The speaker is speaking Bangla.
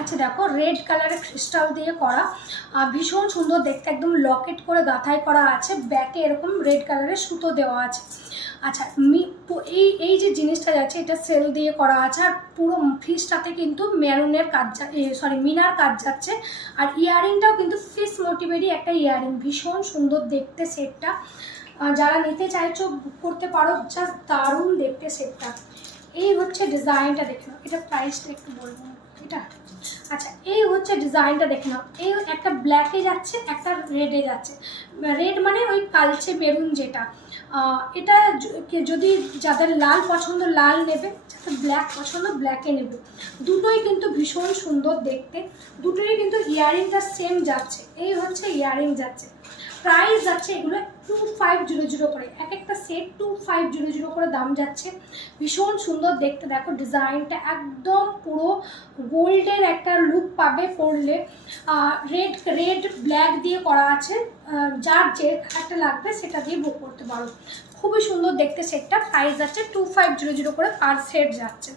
আচ্ছা দেখো, রেড কালারের ক্রিস্টাল দিয়ে করা, ভীষণ সুন্দর দেখতে, একদম লকেট করে গাঁথাই করা আছে, ব্যাকে এরকম রেড কালারের সুতো দেওয়া আছে। আচ্ছা এই যে জিনিসটা যাচ্ছে এটা সেল দিয়ে করা আছে, আর পুরো ফিসটাতে কিন্তু মেরুনের কাজ, মিনার কাজ যাচ্ছে। আর ইয়াররিংটাও কিন্তু ফিস মোটিভেরই একটা ইয়াররিং, ভীষণ সুন্দর দেখতে সেটটা। যারা নিতে চাইছো বুক করতে পারো, জাস্ট দারুণ দেখতে সেটটা। এই হচ্ছে ডিজাইনটা, দেখে নাও, এটা প্রাইসটা একটু বলবো এটা। আচ্ছা এই হচ্ছে ডিজাইনটা দেখে নাও, এই একটা ব্ল্যাকে যাচ্ছে, একটা রেডে যাচ্ছে। রেড মানে ওই কালচে মেরুন যেটা, এটা যদি যাদের লাল পছন্দ লাল নেবে, যাদের ব্ল্যাক পছন্দ ব্ল্যাকে নেবে। দুটোই কিন্তু ভীষণ সুন্দর দেখতে, দুটোরই কিন্তু ইয়াররিংটা সেম যাচ্ছে। এই হচ্ছে ইয়াররিং যাচ্ছে, প্রাইস যাচ্ছে এগুলো 2500 করে, এক একটা সেট 2500 করে দাম যাচ্ছে। ভীষণ সুন্দর দেখতে, দেখো ডিজাইনটা একদম পুরো গোল্ডের একটা লুক পাবে পরলে। রেড ব্ল্যাক দিয়ে করা আছে, যার যে একটা লাগবে সেটা দিয়ে বুক করতে পারো। খুবই সুন্দর দেখতে সেটটা, প্রাইস যাচ্ছে 2500 করে পার সেট যাচ্ছে।